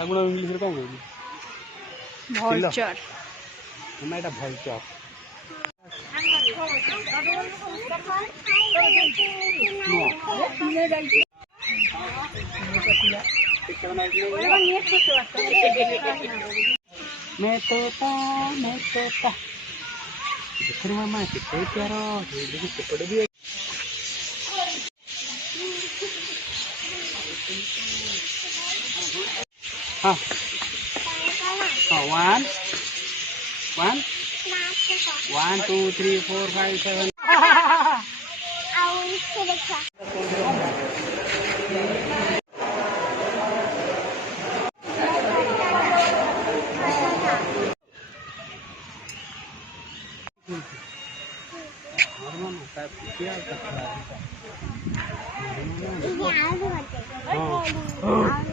ଶାଗୁଣା ଇଂଲିଶରେ କ'ଣ କହିବି? ଭଲଚର। ନା ଏଇଟା ଭଲଚର। मैं तोता देखो मामा कितने प्यारा सेपटे भी हाँ हाँ 1 2 3 4 5 7 हाँ